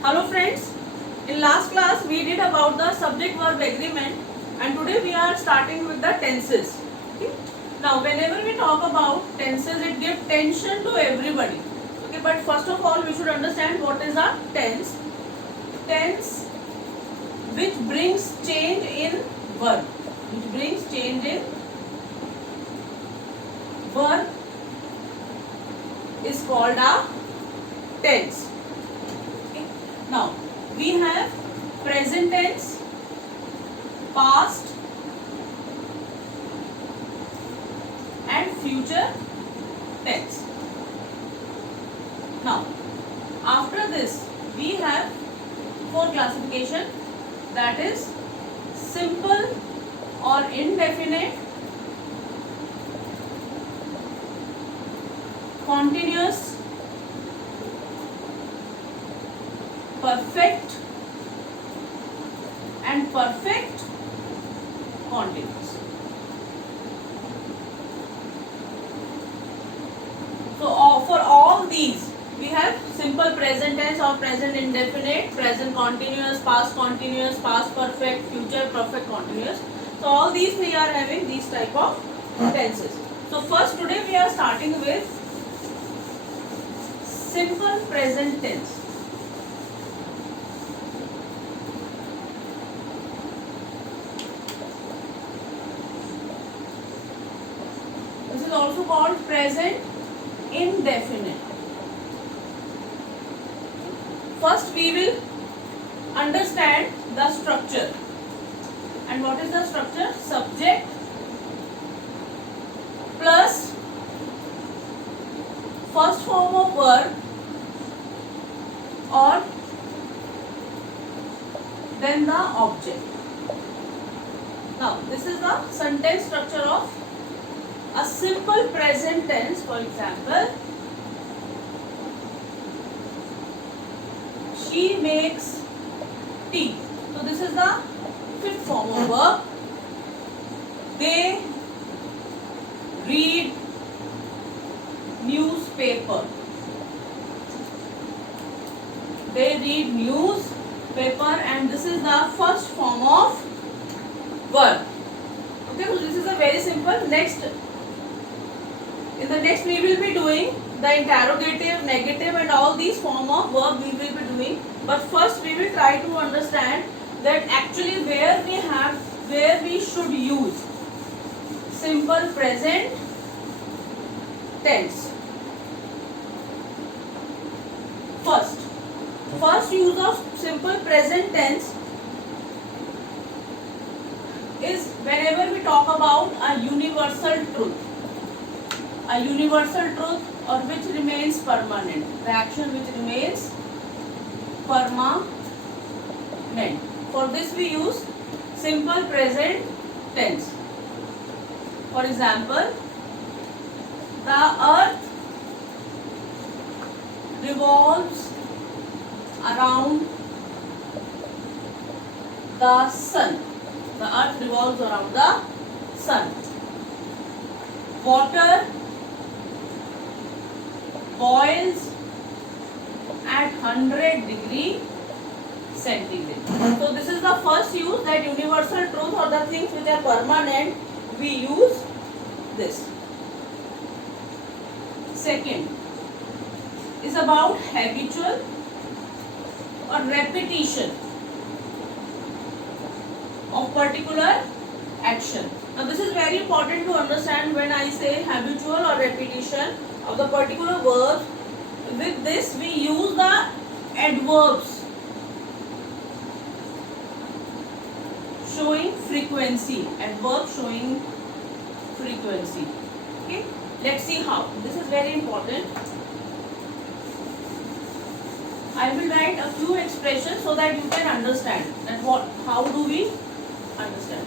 Hello friends, in last class we did about the subject verb agreement and today we are starting with the tenses. Okay? Now whenever we talk about tenses it gives tension to everybody. Okay, but first of all we should understand what is a tense. Tense which brings change in verb. Which brings change in verb is called a tense. Now, we have present tense, past and future tense. Now, after this, we have four classification, that is simple or indefinite, continuous, perfect and perfect continuous. So for all these we have simple present tense or present indefinite, present continuous, past perfect, future perfect continuous. So all these we are having these type of tenses. So first today we are starting with simple present tense. Is also called present indefinite. First we will understand the structure. And what is the structure? Subject plus first form of verb or then the object. Now this is the sentence structure of a simple present tense. For example, she makes tea. So this is the fifth form of verb. They read newspaper. They read newspaper and this is the first form of verb. Okay, so this is a very simple. In the next we will be doing the interrogative, negative and all these form of verb we will be doing. But first we will try to understand that actually where we should use simple present tense. First use of simple present tense is whenever we talk about a universal truth. A universal truth or which remains permanent. The action which remains permanent. For this we use simple present tense. For example, the earth revolves around the sun. The earth revolves around the sun. Water boils at 100 degree centigrade. So this is the first use, that universal truth or the things which are permanent, we use this. Second is about habitual or repetition of particular action. Now this is very important to understand when I say habitual or repetition of the particular verb. With this we use the adverbs showing frequency. Adverb showing frequency. Okay, let's see how. This is very important. I will write a few expressions so that you can understand that how do we understand.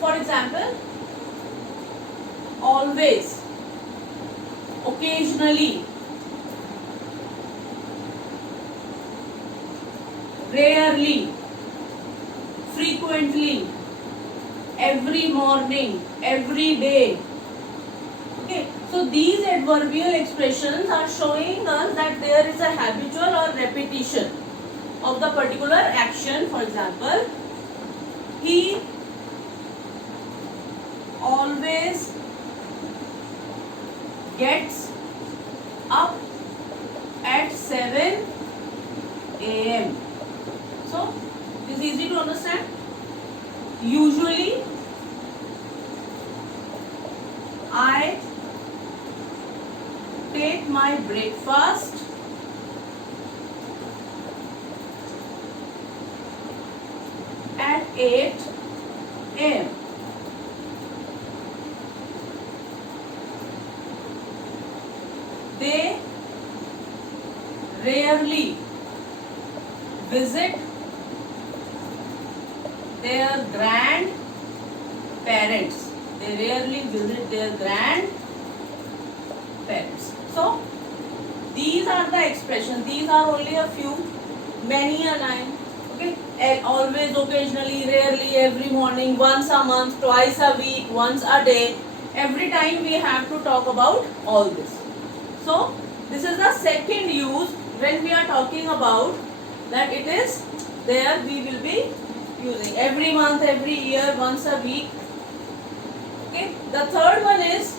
For example, always, occasionally, rarely, frequently, every morning, every day. Okay, so these adverbial expressions are showing us that that there is a habitual or repetition of the particular action. For example, he always gets up at 7 a.m. So, it's easy to understand. Usually, I take my breakfast at 8 a.m. They rarely visit their grandparents. They rarely visit their grandparents. So, these are the expressions. These are only a few, many a time. Okay, always, occasionally, rarely, every morning, once a month, twice a week, once a day. Every time we have to talk about all this. So, this is the second use when we are talking about that it is there, we will be using every month, every year, once a week. Okay, the third one is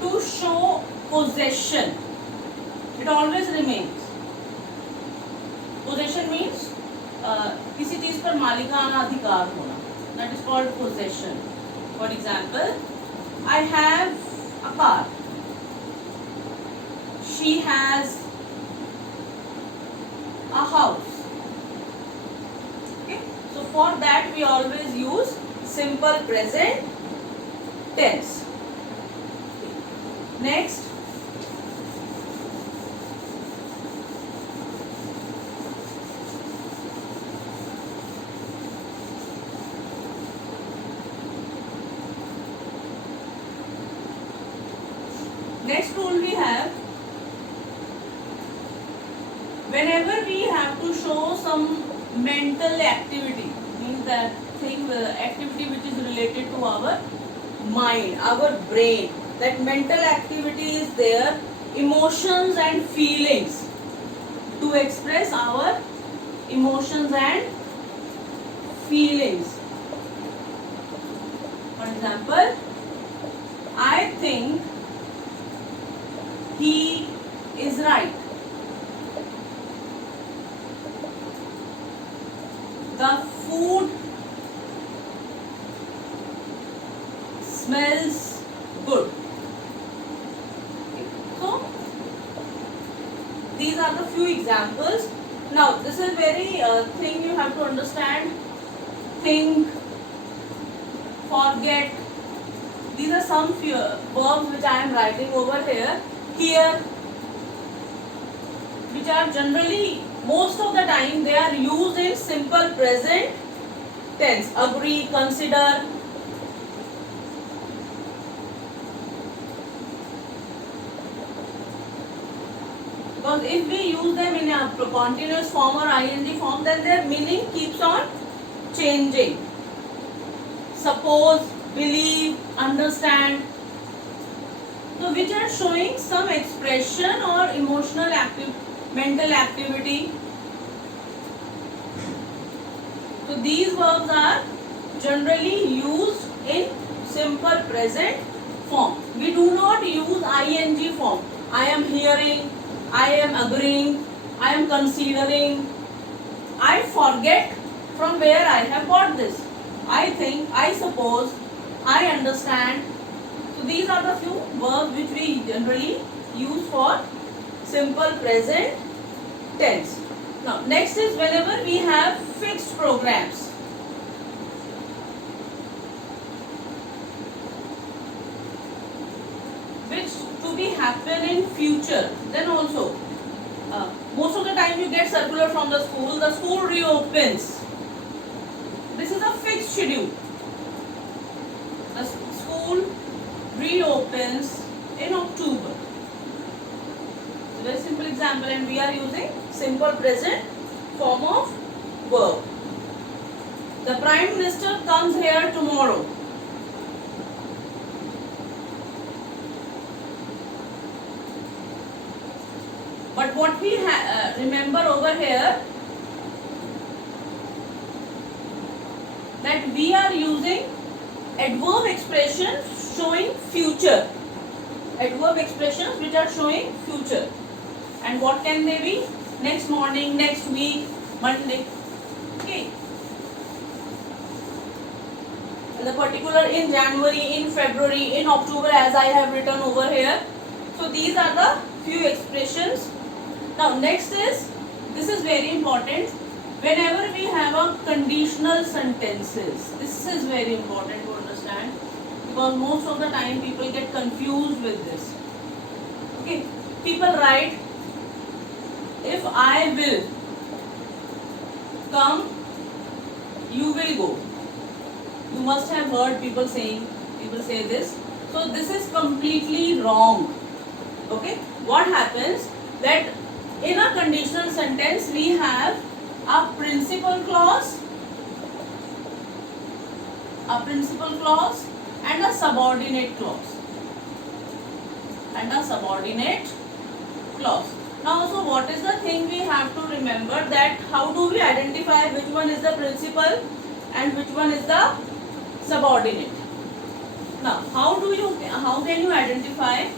to show possession. It always remains. Possession means किसी चीज पर मालिकाना अधिकार होना. That is called possession. For example, I have a car. She has a house. Okay, so for that we always use simple present tense. Next, rule we have, whenever we have to show some mental activity, means that thing, activity which is related to our mind, our brain, that mental activity is there, emotions and feelings, to express our emotions and feelings. For example, I think he is right. The food smells good. So, these are the few examples. Now, this is very thing you have to understand. Think, forget. These are some few verbs which I am writing over here. Here, which are generally, most of the time, they are used in simple present tense. Agree, consider. Because if we use them in a continuous form or ing form, then their meaning keeps on changing. Suppose, believe, understand. So, which are showing some expression or emotional mental activity. So, these verbs are generally used in simple present form. We do not use ing form. I am hearing, I am agreeing, I am considering, I forget from where I have got this. I think, I suppose, I understand. So these are the few verbs which we generally use for simple present tense. Now next is whenever we have fixed programs. Which to be happen in future, then also most of the time you get circular from the school reopens. This is a fixed schedule. The school reopens in October. It's a very simple example, and we are using simple present form of verb. The Prime Minister comes here tomorrow. But what we remember over here, that we are using adverb expressions showing future. Adverb expressions which are showing future. And what can they be? Next morning, next week, Monday. Okay. The particular in January, in February, in October, as I have written over here. So these are the few expressions. Now next is, this is very important, whenever we have a conditional sentences. This is very important to understand, because most of the time people get confused with this. Okay, people write, if I will come, you will go. You must have heard people say this. So this is completely wrong. Okay, what happens, that in a conditional sentence we have a principal clause and a subordinate clause. Now, so what is the thing we have to remember, that how do we identify which one is the principal and which one is the subordinate? Now, how can you identify?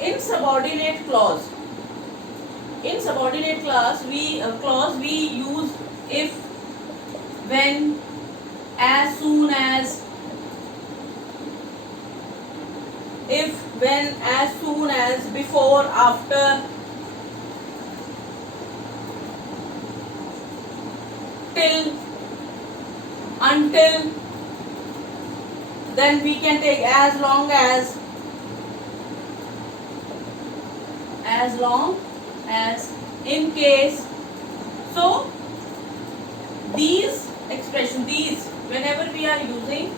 In subordinate clause, we use if, when, as soon as. If, when, as soon as, before, after, till, until. Then we can take as long as in case. So these expressions, whenever we are using,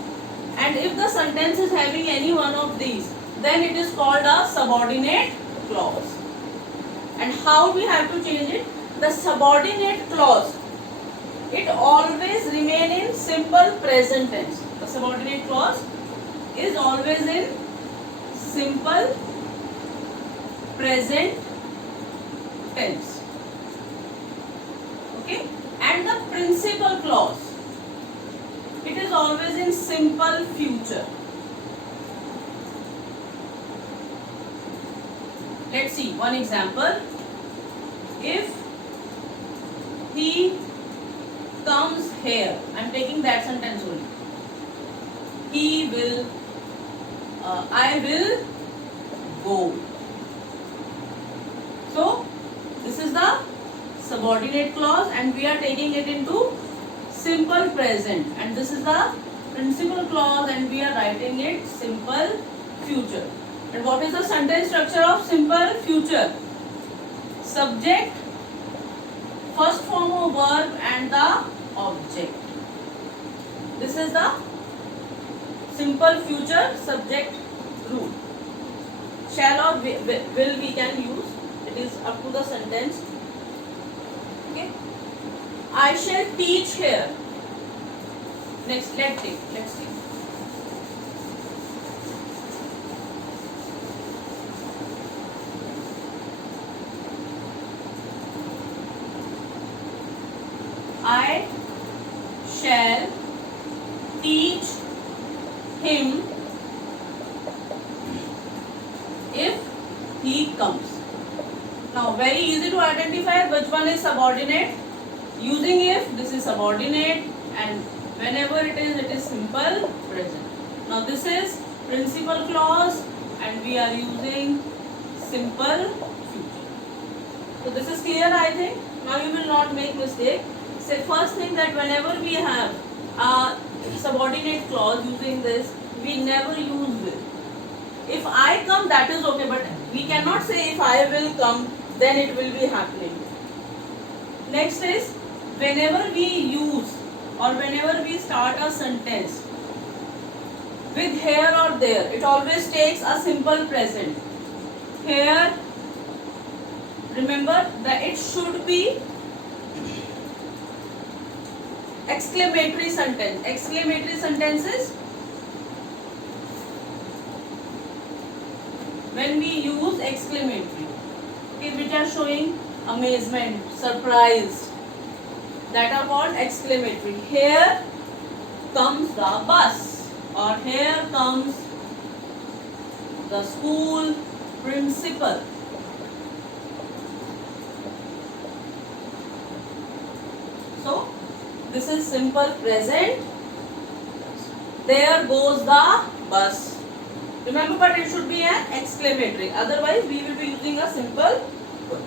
and if the sentence is having any one of these, then it is called a subordinate clause. And how we have to change it? The subordinate clause, it always remain in simple present tense. The subordinate clause is always in simple present tense. Okay, and the principal clause, it is always in simple future. Let's see one example. If he comes here, I am taking that sentence only. He will, I will go. So this is the subordinate clause and we are taking it into simple present, and this is the principal clause and we are writing it simple future. And what is the sentence structure of simple future? Subject, first form of verb and the object. This is the simple future subject rule. Shall or will we can use. It is up to the sentence. Okay. I shall teach here. Next, let's see. I shall teach him if he comes. Now, very easy to identify which one is subordinate. Using if, this is subordinate, and whenever it is simple present. Now, this is principal clause and we are using simple future. So, this is clear, I think. Now, you will not make mistake. Say first thing, that whenever we have a subordinate clause using this, we never use will. If I come, that is okay, but we cannot say if I will come, then it will be happening. Next is, whenever we use or whenever we start a sentence with here or there, it always takes a simple present. Here, remember that it should be exclamatory sentence. Exclamatory sentences, when we use exclamatory. Okay, which are showing amazement, surprise, that are called exclamatory. Here comes the bus, or here comes the school principal. So this is simple present. There goes the bus. Remember, but it should be an exclamatory. Otherwise, we will be using a simple word.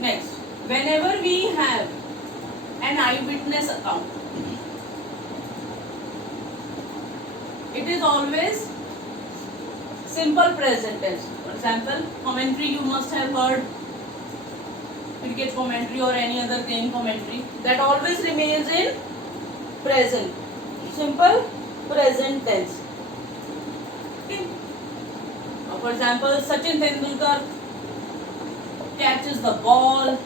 Next, whenever we have an eyewitness account, it is always simple present tense. For example, commentary you must have heard, cricket commentary or any other game commentary, that always remains in present, simple present tense. Okay. For example, Sachin Tendulkar catches the ball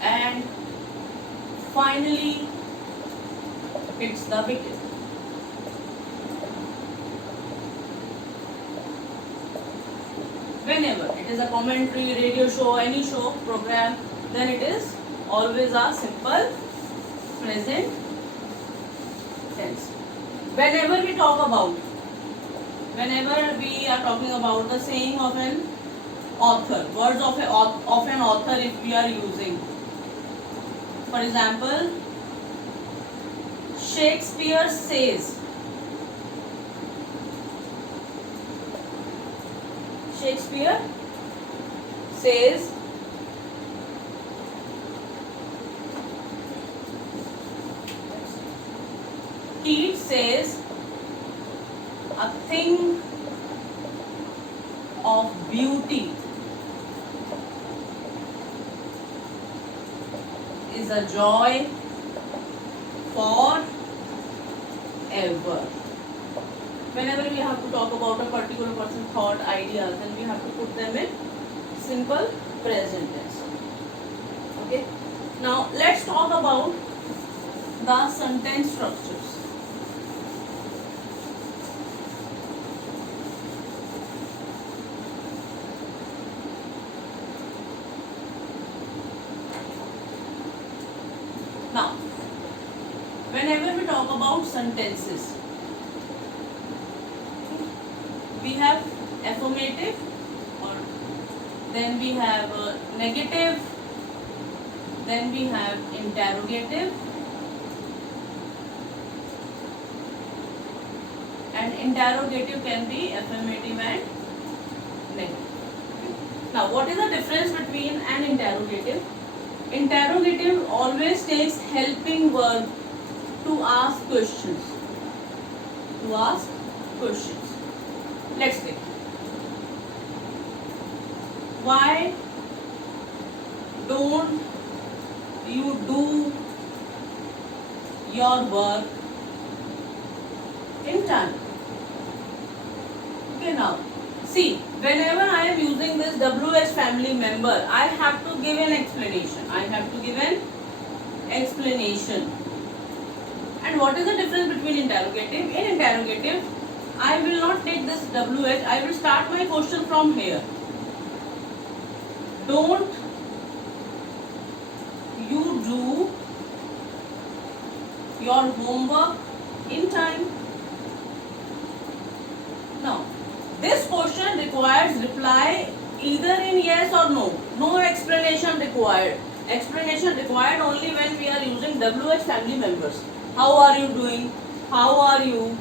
and finally hits the wicket. Whenever it is a commentary, radio show, any show, program, then it is always a simple present tense. Whenever we are talking about the saying of an author, words of an author, if we are using, for example, Shakespeare says. Shakespeare says, Keats says, a thing of beauty is a joy forever. Whenever we have to talk about a particular person's thought, ideas, then we have to put them in simple present tense. Okay. Now let's talk about the sentence structures. Now, whenever we talk about sentences, we have affirmative, or then we have negative, then we have interrogative, and interrogative can be affirmative and negative. Now, what is the difference between an interrogative? Interrogative always takes helping verb to ask questions. To ask questions. Let's see. Why don't you do your work in time? Okay, now see, whenever I am using this WH family member, I have to give an explanation. And what is the difference between interrogative? In interrogative, I will not take this WH, I will start my question from here. Don't you do your homework in time? Now, this question requires reply either in yes or no. No explanation required. Explanation required only when we are using WH family members. How are you doing? How are you?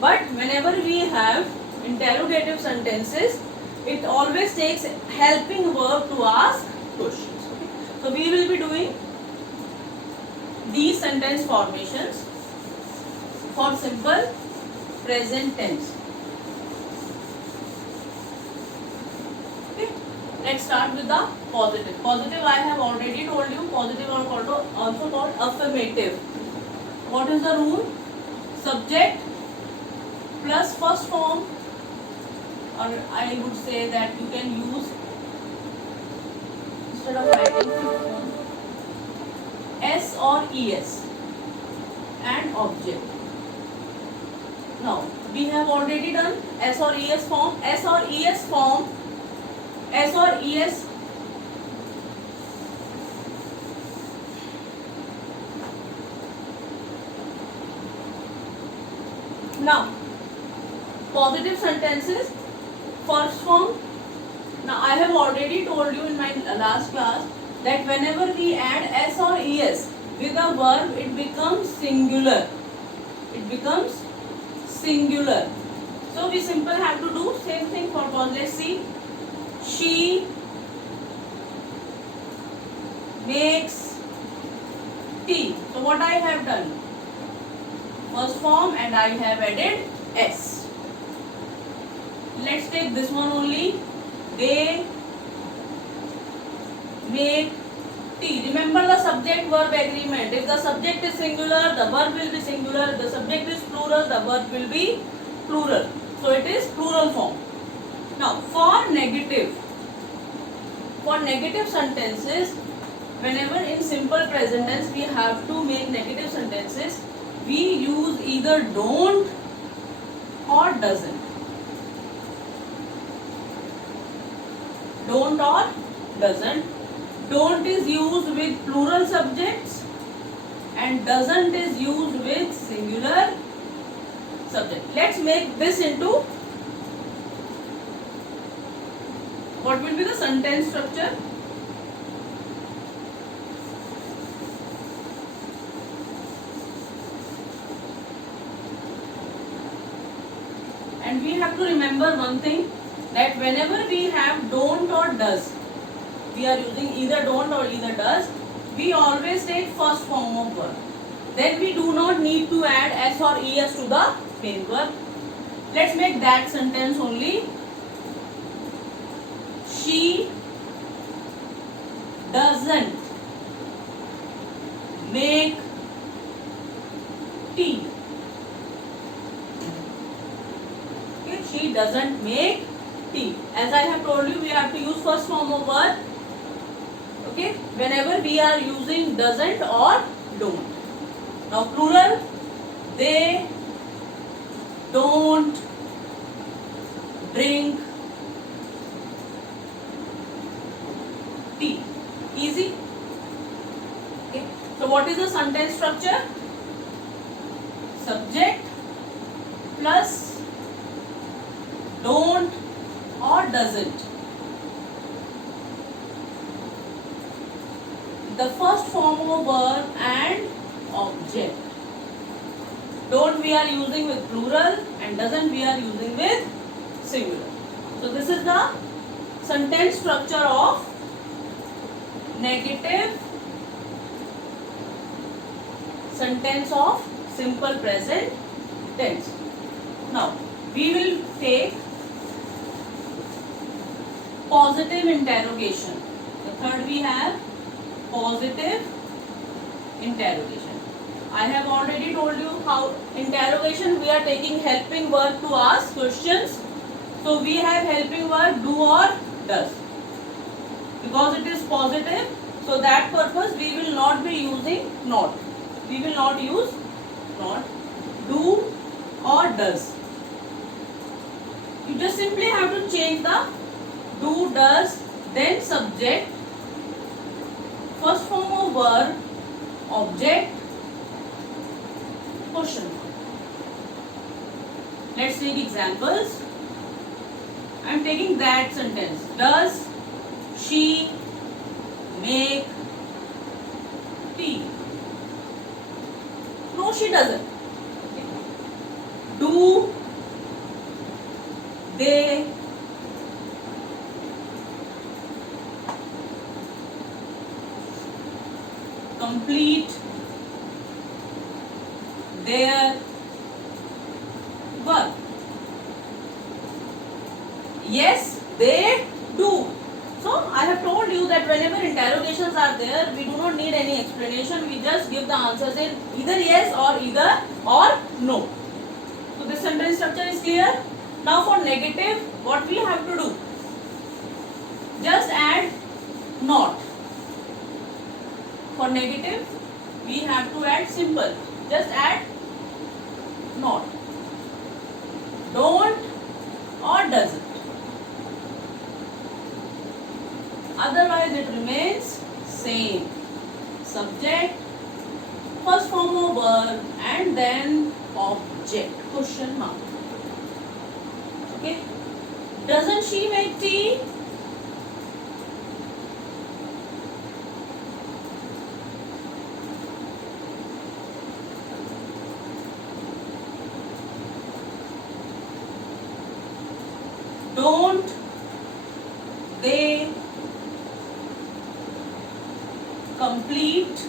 But whenever we have interrogative sentences, it always takes helping verb to ask questions. Okay? So we will be doing these sentence formations for simple present tense. Okay? Let's start with the positive. Positive, I have already told you, positive are also called affirmative. What is the rule? Subject plus first form, or I would say that you can use, instead of writing fifth form, S or ES. and object. Now we have already done S or ES form. S or ES form. S or ES. Now positive sentences. First form. Now I have already told you in my last class that whenever we add S or ES with a verb, it becomes singular. It becomes singular. So we simply have to do same thing for positive. Let's see. She makes tea. So what I have done? First form and I have added S. Let's take this one only. They make tea. Remember the subject verb agreement. If the subject is singular, the verb will be singular. If the subject is plural, the verb will be plural. So it is plural form. Now for negative sentences, whenever in simple present tense we have to make negative sentences, we use either don't or doesn't. Don't or doesn't. Don't is used with plural subjects and doesn't is used with singular subject. Let's make this into what will be the sentence structure. And we have to remember one thing, that whenever we have don't or does, we are using either don't or either does, we always take first form of verb. Then we do not need to add S or ES to the main verb. Let's make that sentence only. She doesn't make tea. Okay, she doesn't make tea. As I have told you, we have to use first form of verb. Okay, whenever we are using doesn't or don't. Now plural, they don't drink tea. Easy. Okay. So what is the sentence structure? Subject plus don't or doesn't. The first form of verb and object. Don't we are using with plural and doesn't we are using with singular. So this is the sentence structure of negative sentence of simple present tense. Now we will take positive interrogation. The third we have positive interrogation. I have already told you how interrogation we are taking helping verb to ask questions. So we have helping verb do or does. Because it is positive, so that purpose we will not be using not. We will not use not. Do or does. You just simply have to change the do, does, then subject, first form of verb, object, question. Let's take examples. I am taking that sentence. Does she make tea? No, she doesn't. Do they complete their work? Yes, they do. So I have told you that whenever interrogations are there, we do not need any explanation. We just give the answers in either yes or no. So this sentence structure is clear. Now for negative, what we have to do? Just add not. For negative, we have to add simple. just add not. Don't or doesn't. Otherwise it remains same. Subject, first form of verb and then object. Question mark. Okay. Doesn't she make tea? Don't they complete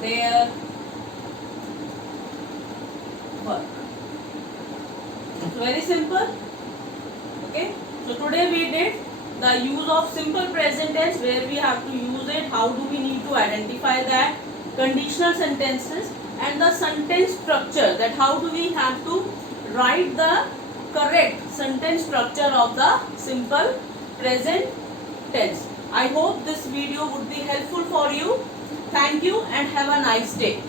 their work? So very simple. Okay. So today we did the use of simple present tense, where we have to use it, how do we need to identify that, conditional sentences, and the sentence structure, that how do we have to write the correct sentence structure of the simple present tense. I hope this video would be helpful for you. Thank you and have a nice day.